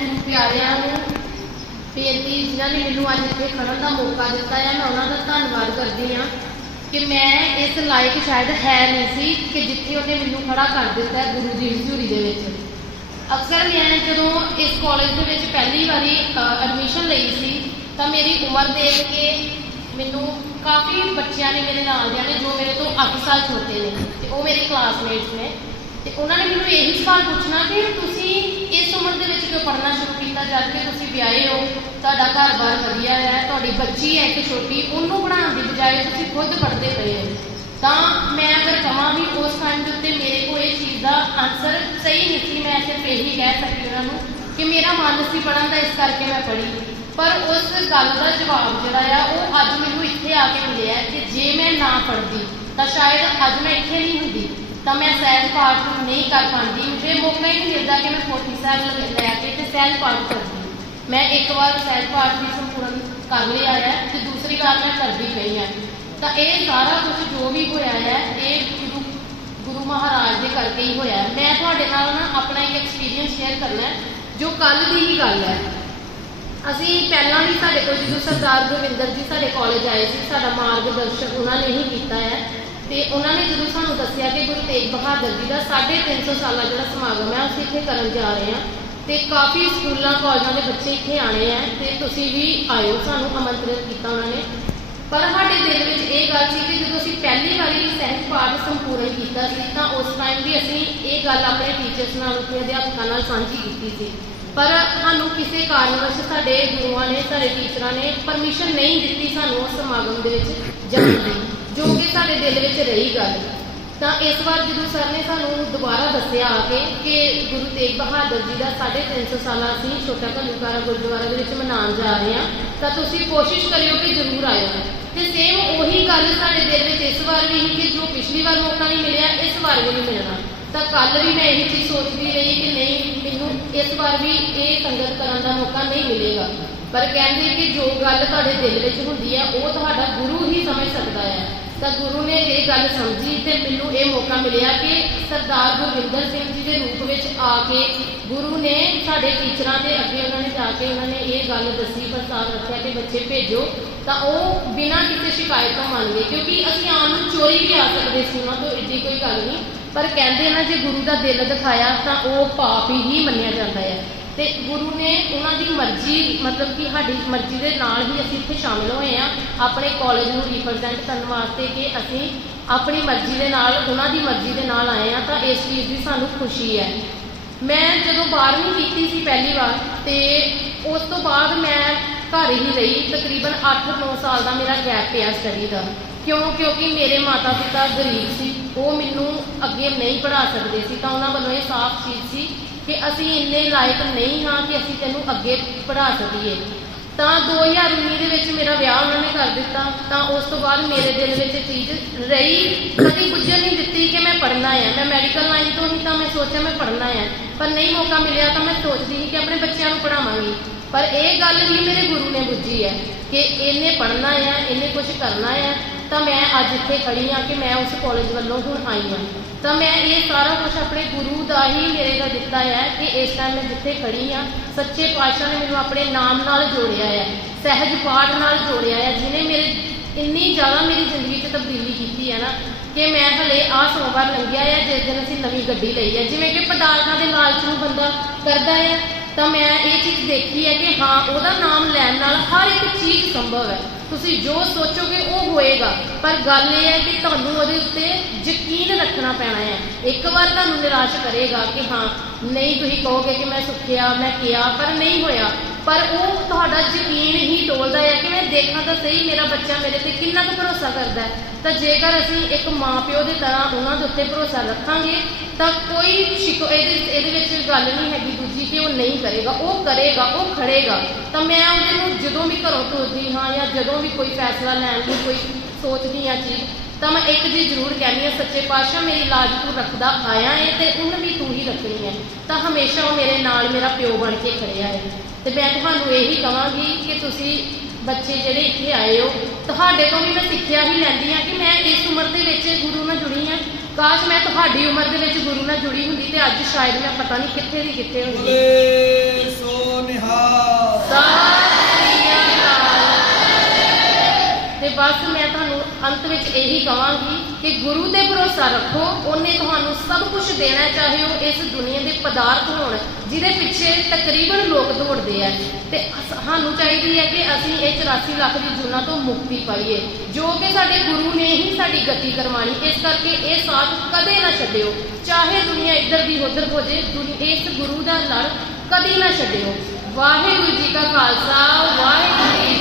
ਗੁਰੂ ਪਿਆਰਿਆਂ ਨੂੰ ਬੇਨਤੀ ਜਿਨ੍ਹਾਂ ਨੇ ਮੈਨੂੰ ਅੱਜ ਇੱਥੇ ਖੜਨ ਦਾ ਮੌਕਾ ਦਿੱਤਾ ਹੈ, ਮੈਂ ਉਹਨਾਂ ਦਾ ਧੰਨਵਾਦ ਕਰਦੀ ਹਾਂ ਕਿ ਮੈਂ ਇਸ ਲਾਇਕ ਸ਼ਾਇਦ ਹੈ ਨਹੀਂ ਸੀ ਕਿ ਜਿੱਥੇ ਉਹਨੇ ਮੈਨੂੰ ਖੜਾ ਕਰ ਦਿੱਤਾ ਹੈ ਗੁਰੂ ਦੀ ਹਜ਼ੂਰੀ ਦੇ ਵਿੱਚ। ਅਕਸਰ ਮੈਂ ਜਦੋਂ ਇਸ ਕਾਲਜ ਦੇ ਵਿੱਚ ਪਹਿਲੀ ਵਾਰੀ ਐਡਮਿਸ਼ਨ ਲਈ ਸੀ, ਤਾਂ ਮੇਰੀ ਉਮਰ ਦੇਖ ਕੇ ਮੈਨੂੰ ਕਾਫੀ ਬੱਚਿਆਂ ਨੇ ਮੇਰੇ ਨਾਲ ਦਿਆਂ ਨੇ ਜੋ ਮੇਰੇ ਤੋਂ 8 ਸਾਲ ਛੋਟੇ ਨੇ ਤੇ ਉਹ ਮੇਰੇ ਕਲਾਸਮੇਟਸ ਨੇ ਤੇ ਉਹਨਾਂ ਨੇ ਮੈਨੂੰ ਇਹੀ ਸਵਾਲ ਪੁੱਛਣਾ ਕਿ ਤੁਸੀਂ ਉਮਰ ਦੇ ਵਿੱਚ ਕਿਉਂ ਪੜ੍ਹਨਾ ਸ਼ੁਰੂ ਕੀਤਾ, ਜਦ ਕਿ ਤੁਸੀਂ ਵਿਆਹੇ ਹੋ, ਤੁਹਾਡਾ ਘਰ-ਬਾਰ ਵਧੀਆ ਹੈ, ਤੁਹਾਡੀ ਬੱਚੀ ਹੈ ਇੱਕ ਛੋਟੀ, ਉਹਨੂੰ ਪੜ੍ਹਾਉਣ ਦੀ ਬਜਾਏ ਤੁਸੀਂ ਖੁਦ ਪੜ੍ਹਦੇ ਪਏ ਹੋ। ਤਾਂ ਮੈਂ ਅਗਰ ਕਹਾਂ ਵੀ ਉਸ ਟਾਈਮ ਦੇ ਉੱਤੇ ਮੇਰੇ ਕੋਲ ਇਹ ਚੀਜ਼ ਦਾ ਆਨਸਰ ਸਹੀ ਨਹੀਂ ਸੀ, ਮੈਂ ਸਿਰਫ ਇਹੀ ਕਹਿ ਸਕਦੀ ਉਹਨਾਂ ਨੂੰ ਕਿ ਮੇਰਾ ਮਨ ਸੀ ਪੜ੍ਹਨ ਦਾ, ਇਸ ਕਰਕੇ ਮੈਂ ਪੜ੍ਹੀ। ਪਰ ਉਸ ਗੱਲ ਦਾ ਜਵਾਬ ਜਿਹੜਾ ਆ, ਉਹ ਅੱਜ ਮੈਨੂੰ ਇੱਥੇ ਆ ਕੇ ਮਿਲਿਆ ਕਿ ਜੇ ਮੈਂ ਨਾ ਪੜ੍ਹਦੀ, ਤਾਂ ਸ਼ਾਇਦ ਅੱਜ ਮੈਂ ਇੱਥੇ ਨਹੀਂ ਹੁੰਦੀ। ਤਾਂ ਮੈਂ ਸਹਿਜ ਪਾਠ ਨਹੀਂ ਕਰ ਪਾਉਂਦੀ। ਮੁझे ਮੌਕਾ ਹੀ ਨਹੀਂ ਮਿਲਦਾ ਕਿ ਮੈਂ ਪੋਥੀ ਸਾਹਿਬ ਲੈ ਕੇ ਤੇ ਸਹਿਜ ਪਾਠ ਕਰਦੀ। ਮੈਂ ਇੱਕ ਵਾਰ ਸਹਿਜ ਪਾਠ ਵੀ ਸੰਪੂਰਨ ਕਰ ਲਿਆ ਹੈ ਤੇ ਦੂਸਰੀ ਵਾਰ ਮੈਂ ਕਰਦੀ ਪਈ ਹਾਂ। ਤਾਂ ਇਹ ਸਾਰਾ ਕੁਝ ਜੋ ਵੀ ਹੋਇਆ ਹੈ, ਇਹ ਗੁਰੂ ਗੁਰੂ ਮਹਾਰਾਜ ਦੇ ਕਰਕੇ ਹੀ ਹੋਇਆ ਮੈਂ ਤੁਹਾਡੇ ਨਾਲ ਨਾ ਆਪਣਾ ਇੱਕ ਐਕਸਪੀਰੀਅੰਸ ਸ਼ੇਅਰ ਕਰਨਾ ਜੋ ਕੱਲ ਦੀ ਹੀ ਗੱਲ ਹੈ। ਅਸੀਂ ਪਹਿਲਾਂ ਵੀ ਸਾਡੇ ਕੋਲ ਜਦੋਂ ਸਰਦਾਰ ਗੋਵਿੰਦਰ ਜੀ ਸਾਡੇ ਕਾਲਜ ਆਏ ਸੀ, ਸਾਡਾ ਮਾਰਗਦਰਸ਼ਨ ਉਹਨਾਂ ਨੇ ਹੀ ਕੀਤਾ ਹੈ। ਤੇ ਉਹਨਾਂ ਨੇ ਜਦੋਂ ਸਾਨੂੰ ਦੱਸਿਆ ਕਿ ਗੁਰੂ ਤੇਗ ਬਹਾਦਰ ਜੀ ਦਾ 350 ਸਾਲਾ ਜਿਹੜਾ ਸਮਾਗਮ ਹੈ, ਅਸੀਂ ਇੱਥੇ ਕਰਨ ਜਾ ਰਹੇ ਹਾਂ ਤੇ ਕਾਫੀ ਸਕੂਲਾਂ, ਕਾਲਜਾਂ ਦੇ ਬੱਚੇ ਇੱਥੇ ਆਣੇ ਆ ਤੇ ਤੁਸੀਂ ਵੀ ਆਇਓ, ਸਾਨੂੰ ਆਮੰਤਰਿਤ ਕੀਤਾ ਉਹਨਾਂ ਨੇ। ਪਰ ਸਾਡੇ ਦਿਲ ਵਿੱਚ ਇਹ ਗੱਲ ਸੀ ਕਿ ਜਦੋਂ ਅਸੀਂ ਪਹਿਲੀ ਵਾਰੀ ਸਹਿਜ ਪਾਠ ਸੰਪੂਰਨ ਕੀਤਾ ਸੀ, ਤਾਂ ਉਸ ਟਾਈਮ ਵੀ ਅਸੀਂ ਇਹ ਗੱਲ ਆਪਣੇ ਟੀਚਰਸ ਨਾਲ, ਆਪਣੇ ਅਧਿਆਪਕਾਂ ਨਾਲ ਸਾਂਝੀ ਕੀਤੀ ਸੀ। ਪਰ ਸਾਨੂੰ ਕਿਸੇ ਕਾਰਨਵਸ਼ ਸਾਡੇ ਗੁਰੂਆਂ ਨੇ, ਸਾਡੇ ਟੀਚਰਾਂ ਨੇ ਪਰਮਿਸ਼ਨ ਨਹੀਂ ਦਿੱਤੀ ਸਾਨੂੰ ਉਸ ਸਮਾਗਮ ਦੇ ਵਿੱਚ ਜਾਣ। ਦੀ ਜੋ ਕਿ ਸਾਡੇ ਦਿਲ ਵਿੱਚ ਰਹੀ ਗੱਲ। ਤਾਂ ਇਸ ਵਾਰ ਜਦੋਂ ਸਰ ਨੇ ਸਾਨੂੰ ਦੁਬਾਰਾ ਦੱਸਿਆ ਆ ਕੇ ਕਿ ਗੁਰੂ ਤੇਗ ਬਹਾਦਰ ਜੀ ਦਾ 350 ਸਾਲਾ ਅਸੀਂ ਛੋਟਾ ਘੱਲੂਕਾਰਾ ਗੁਰਦੁਆਰਾ ਦੇ ਵਿੱਚ ਮਨਾਉਣ ਜਾ ਰਹੇ ਹਾਂ, ਤਾਂ ਤੁਸੀਂ ਕੋਸ਼ਿਸ਼ ਕਰਿਓ ਕਿ ਜ਼ਰੂਰ ਆਇਓ। ਤੇ ਸੇਮ ਉਹੀ ਗੱਲ ਸਾਡੇ ਦਿਲ ਵਿੱਚ ਇਸ ਵਾਰ ਵੀ ਸੀ ਕਿ ਜੋ ਪਿਛਲੀ ਵਾਰ ਮੌਕਾ ਨਹੀਂ ਮਿਲਿਆ, ਇਸ ਵਾਰ ਵੀ ਨਹੀਂ ਮਿਲਣਾ। ਤਾਂ ਕੱਲ ਵੀ ਮੈਂ ਇਹ ਚੀਜ਼ ਸੋਚਦੀ ਰਹੀ ਕਿ ਨਹੀਂ, ਮੈਨੂੰ ਇਸ ਵਾਰ ਵੀ ਇਹ ਸੰਗਤ ਕਰਨ ਦਾ ਮੌਕਾ ਨਹੀਂ ਮਿਲੇਗਾ। ਪਰ ਕਹਿੰਦੇ ਕਿ ਜੋ ਗੱਲ ਤੁਹਾਡੇ ਦਿਲ ਵਿੱਚ ਹੁੰਦੀ ਹੈ, ਉਹ ਤੁਹਾਡਾ ਗੁਰੂ ਹੀ ਸਮਝ ਸਕਦਾ ਹੈ। ਤਾਂ ਗੁਰੂ ਨੇ ਇਹ ਗੱਲ ਸਮਝੀ ਤੇ ਮੈਨੂੰ ਇਹ ਮੌਕਾ ਮਿਲਿਆ ਕਿ ਸਰਦਾਰ ਗੁਰਵਿੰਦਰ ਸਿੰਘ ਜੀ ਦੇ ਰੂਪ ਵਿੱਚ ਆ ਕੇ ਗੁਰੂ ਨੇ ਸਾਡੇ ਟੀਚਰਾਂ ਦੇ ਅੱਗੇ ਉਹਨਾਂ ਨੇ ਜਾ ਕੇ ਉਹਨਾਂ ਨੇ ਇਹ ਗੱਲ ਦੱਸੀ ਪ੍ਰਸਤਾਵ ਰੱਖਿਆ ਕਿ ਬੱਚੇ ਭੇਜੋ, ਤਾਂ ਉਹ ਬਿਨਾਂ ਕਿਸੇ ਸ਼ਿਕਾਇਤ ਤੋਂ ਮੰਨ ਗਏ, ਕਿਉਂਕਿ ਅਸੀਂ ਆਮ ਨੂੰ ਚੋਰੀ ਵੀ ਆ ਸਕਦੇ ਸੀ ਉਹਨਾਂ ਤੋਂ, ਇੱਡੀ ਕੋਈ ਗੱਲ ਨਹੀਂ, ਪਰ ਕਹਿੰਦੇ ਨਾ ਜੇ ਗੁਰੂ ਦਾ ਦਿਲ ਦਿਖਾਇਆ ਤਾਂ ਉਹ ਪਾਪ ਹੀ ਮੰਨਿਆ ਜਾਂਦਾ ਹੈ। ਤੇ ਗੁਰੂ ਨੇ ਉਹਨਾਂ ਦੀ ਮਰਜ਼ੀ, ਮਤਲਬ ਕਿ ਸਾਡੀ ਮਰਜ਼ੀ ਦੇ ਨਾਲ ਹੀ ਅਸੀਂ ਇੱਥੇ ਸ਼ਾਮਿਲ ਹੋਏ ਆ ਆਪਣੇ ਕਾਲਜ ਨੂੰ ਰਿਪਰੈਜ਼ੈਂਟ ਕਰਨ ਵਾਸਤੇ ਕਿ ਅਸੀਂ ਆਪਣੀ ਮਰਜ਼ੀ ਦੇ ਨਾਲ, ਉਹਨਾਂ ਦੀ ਮਰਜ਼ੀ ਦੇ ਨਾਲ ਆਏ ਆ ਤਾਂ ਇਸ ਚੀਜ਼ ਦੀ ਸਾਨੂੰ ਖੁਸ਼ੀ ਹੈ। ਮੈਂ ਜਦੋਂ 12ਵੀਂ ਕੀਤੀ ਸੀ ਪਹਿਲੀ ਵਾਰ ਤੇ ਉਸ ਤੋਂ ਬਾਅਦ ਮੈਂ ਘਰ ਹੀ ਰਹੀ। ਤਕਰੀਬਨ 8-9 ਸਾਲ ਦਾ ਮੇਰਾ ਗੈਪ ਪਿਆ ਸਟੱਡੀ ਦਾ। ਕਿਉਂ? ਕਿਉਂਕਿ ਮੇਰੇ ਮਾਤਾ ਪਿਤਾ ਗਰੀਬ ਸੀ। ਉਹ ਮੈਨੂੰ ਅੱਗੇ ਨਹੀਂ ਪੜ੍ਹਾ ਸਕਦੇ ਸੀ। ਤਾਂ ਉਹਨਾਂ ਵੱਲੋਂ ਇਹ ਸਾਫ਼ ਚੀਜ਼ ਸੀ ਕਿ ਅਸੀਂ ਇੰਨੇ ਲਾਇਕ ਨਹੀਂ ਹਾਂ ਕਿ ਅਸੀਂ ਤੈਨੂੰ ਅੱਗੇ ਪੜ੍ਹਾ ਸਕੀਏ। ਤਾਂ 2019 ਦੇ ਵਿੱਚ ਮੇਰਾ ਵਿਆਹ ਉਹਨਾਂ ਨੇ ਕਰ ਦਿੱਤਾ। ਤਾਂ ਉਸ ਤੋਂ ਬਾਅਦ ਮੇਰੇ ਦਿਲ ਵਿੱਚ ਇਹ ਚੀਜ਼ ਰਹੀ। ਕਦੀ ਪੁੱਜਣ ਨਹੀਂ ਦਿੱਤੀ ਕਿ ਮੈਂ ਪੜ੍ਹਨਾ ਹੈ ਮੈਂ ਮੈਡੀਕਲ ਲਾਈਨ ਤੋਂ ਹੀ ਤਾਂ ਮੈਂ ਸੋਚਿਆ ਮੈਂ ਪੜ੍ਹਨਾ ਹੈ ਪਰ ਨਹੀਂ ਮੌਕਾ ਮਿਲਿਆ ਤਾਂ ਮੈਂ ਸੋਚਦੀ ਸੀ ਕਿ ਆਪਣੇ ਬੱਚਿਆਂ ਨੂੰ ਪੜਾਵਾਂਗੀ ਪਰ ਇਹ ਗੱਲ ਵੀ ਮੇਰੇ ਗੁਰੂ ਨੇ ਬੁੱਝੀ ਹੈ ਕਿ ਇਹਨੇ ਪੜ੍ਹਨਾ ਹੈ ਇਹਨੇ ਕੁਝ ਕਰਨਾ ਹੈ ਤਾਂ ਮੈਂ ਅੱਜ ਇੱਥੇ ਖੜੀ ਹਾਂ ਕਿ ਮੈਂ ਉਸ ਕਾਲਜ ਵੱਲੋਂ ਹੁਣ ਆਈ ਹਾਂ। ਤਾਂ ਮੈਂ ਇਹ ਸਾਰਾ ਕੁਝ ਆਪਣੇ ਗੁਰੂ ਦਾ ਹੀ ਮੇਰੇ ਦਾ ਦਿੱਤਾ ਹੈ ਕਿ ਇਸ ਟਾਈਮ ਮੈਂ ਜਿੱਥੇ ਖੜੀ ਹਾਂ, ਸੱਚੇ ਪਾਤਸ਼ਾਹ ਨੇ ਮੈਨੂੰ ਆਪਣੇ ਨਾਮ ਨਾਲ ਜੋੜਿਆ ਹੈ, ਸਹਿਜ ਪਾਠ ਨਾਲ ਜੋੜਿਆ ਹੈ, ਜਿਨੇ ਮੇਰੇ ਇੰਨੀ ਜ਼ਿਆਦਾ ਮੇਰੀ ਜ਼ਿੰਦਗੀ 'ਚ ਤਬਦੀਲੀ ਕੀਤੀ ਹੈ ਨਾ, ਕਿ ਮੈਂ ਹਲੇ ਆਹ ਸੋਮਵਾਰ ਲੰਘਿਆ ਹੈ, ਜਿਸ ਦਿਨ ਅਸੀਂ ਨਵੀਂ ਗੱਡੀ ਲਈ ਹੈ। ਜਿਵੇਂ ਕਿ ਪਦਾਰਥਾਂ ਦੇ ਲਾਲਚ ਨੂੰ ਬੰਦਾ ਕਰਦਾ ਹੈ ਤਾਂ ਮੈਂ ਇਹ ਚੀਜ਼ ਦੇਖੀ ਹੈ ਕਿ ਹਾਂ, ਉਹਦਾ ਨਾਮ ਲੈਣ ਨਾਲ ਹਰ ਇੱਕ ਚੀਜ਼ ਸੰਭਵ ਹੈ। ਤੁਸੀਂ ਜੋ ਸੋਚੋਗੇ ਉਹ ਹੋਏਗਾ। ਪਰ ਗੱਲ ਇਹ ਹੈ ਕਿ ਤੁਹਾਨੂੰ ਉਹਦੇ ਉੱਤੇ ਯਕੀਨ ਰੱਖਣਾ ਪੈਣਾ ਹੈ। ਇੱਕ ਵਾਰ ਤੁਹਾਨੂੰ ਨਿਰਾਸ਼ ਕਰੇਗਾ ਕਿ ਹਾਂ, ਨਹੀਂ ਤੁਸੀਂ ਕਹੋਗੇ ਕਿ ਮੈਂ ਸੁੱਖਿਆ, ਮੈਂ ਕਿਹਾ, ਪਰ ਨਹੀਂ ਹੋਇਆ। ਪਰ ਉਹ ਤੁਹਾਡਾ ਯਕੀਨ ਹੀ ਡੋਲਦਾ ਹੈ ਕਿ ਮੈਂ ਦੇਖਾਂ ਤਾਂ ਸਹੀ ਮੇਰਾ ਬੱਚਾ ਮੇਰੇ ਤੇ ਕਿੰਨਾ ਕੁ ਭਰੋਸਾ ਕਰਦਾ ਹੈ। ਤਾਂ ਜੇਕਰ ਅਸੀਂ ਇੱਕ ਮਾਪਿਓ ਦੇ ਤਰ੍ਹਾਂ ਉਹਨਾਂ ਦੇ ਉੱਤੇ ਭਰੋਸਾ ਰੱਖਾਂਗੇ, ਤਾਂ ਕੋਈ ਸ਼ਿਕੋ, ਇਹਦੇ ਇਹਦੇ ਵਿੱਚ ਗੱਲ ਨਹੀਂ ਹੈਗੀ ਦੂਜੀ ਕਿ ਉਹ ਨਹੀਂ ਕਰੇਗਾ। ਉਹ ਕਰੇਗਾ, ਉਹ ਖੜੇਗਾ। ਤਾਂ ਮੈਂ ਉਹਦੇ ਨੂੰ ਜਦੋਂ ਵੀ ਘਰੋਂ ਤੁਰਦੀ ਹਾਂ ਜਾਂ ਜਦੋਂ ਵੀ ਕੋਈ ਫੈਸਲਾ ਲੈਣ ਦੀ ਕੋਈ ਸੋਚਦੀ ਹਾਂ ਚੀਜ਼ ਤਾਂ ਮੈਂ ਇੱਕ ਚੀਜ਼ ਜ਼ਰੂਰ ਕਹਿੰਦੀ ਹਾਂ, ਸੱਚੇ ਪਾਤਸ਼ਾਹ ਮੇਰੀ ਲਾਜ ਤੂੰ ਰੱਖਦਾ ਆਇਆ ਏ ਤੇ ਉਹਨ ਵੀ ਤੂੰ ਨਿਕਲੀ ਹੈ। ਤਾਂ ਹਮੇਸ਼ਾ ਉਹ ਮੇਰੇ ਨਾਲ ਮੇਰਾ ਪਿਓ ਬਣ ਕੇ ਖੜਿਆ ਹੈ। ਤੇ ਮੈਂ ਤੁਹਾਨੂੰ ਇਹੀ ਕਹਾਂਗੀ ਕਿ ਤੁਸੀਂ ਬੱਚੇ ਜਿਹੜੇ ਇੱਥੇ ਆਏ ਹੋ ਤੁਹਾਡੇ ਤੋਂ ਵੀ ਮੈਂ ਸਿੱਖਿਆ ਹੀ ਲੈਂਦੀ ਆ ਕਿ ਮੈਂ ਇਸ ਉਮਰ ਦੇ ਵਿੱਚ ਗੁਰੂ ਨਾਲ ਜੁੜੀ ਆ ਕਾਸ਼ ਮੈਂ ਤੁਹਾਡੀ ਉਮਰ ਦੇ ਵਿੱਚ ਗੁਰੂ ਨਾਲ ਜੁੜੀ ਹੁੰਦੀ ਤੇ ਅੱਜ ਸ਼ਾਇਦ ਮੈਂ ਪਤਾ ਨਹੀਂ ਕਿੱਥੇ ਦੀ ਕਿੱਥੇ ਹੁੰਦੀ। ਸੋ ਨਿਹਾਲ। ਤੇ ਬਸ ਮੈਂ ਤੁਹਾਨੂੰ ਅੰਤ ਵਿੱਚ ਇਹੀ ਕਹਾਂਗੀ ਕਿ ਗੁਰੂ ਤੇ ਭਰੋਸਾ ਰੱਖੋ, ਉਹਨੇ ਤੁਹਾਨੂੰ ਸਭ ਕੁਝ ਦੇਣਾ ਚਾਹੇ ਉਹ ਇਸ ਦੁਨੀਆ ਦੇ ਪਦਾਰਥ ਹੋਣ, ਜਿਹਦੇ ਪਿੱਛੇ ਤਕਰੀਬਨ ਲੋਕ ਦੌੜਦੇ ਆ। ਤੇ ਸਾਨੂੰ ਚਾਹੀਦੀ ਹੈ ਕਿ ਅਸੀਂ ਇਹ 84 ਲੱਖ ਦੀ ਜੂਨਾਂ ਤੋਂ ਮੁਕਤੀ ਪਾਈਏ। ਜੋ ਕਿ ਸਾਡੇ ਗੁਰੂ ਨੇ ਹੀ ਸਾਡੀ ਗਤੀ ਕਰਵਾਣੀ, ਇਸ ਕਰਕੇ ਇਹ ਸਾਥ ਕਦੇ ਨਾ ਛੱਡਿਓ। ਚਾਹੇ ਦੁਨੀਆ ਇੱਧਰ ਦੀ ਉੱਧਰ ਹੋ ਜੇ ਇਸ ਗੁਰੂ ਦਾ ਲੜ ਕਦੇ ਨਾ ਛੱਡਿਓ। ਵਾਹਿਗੁਰੂ ਜੀ ਕਾ ਖਾਲਸਾ, ਵਾਹਿਗੁਰੂ ਜੀ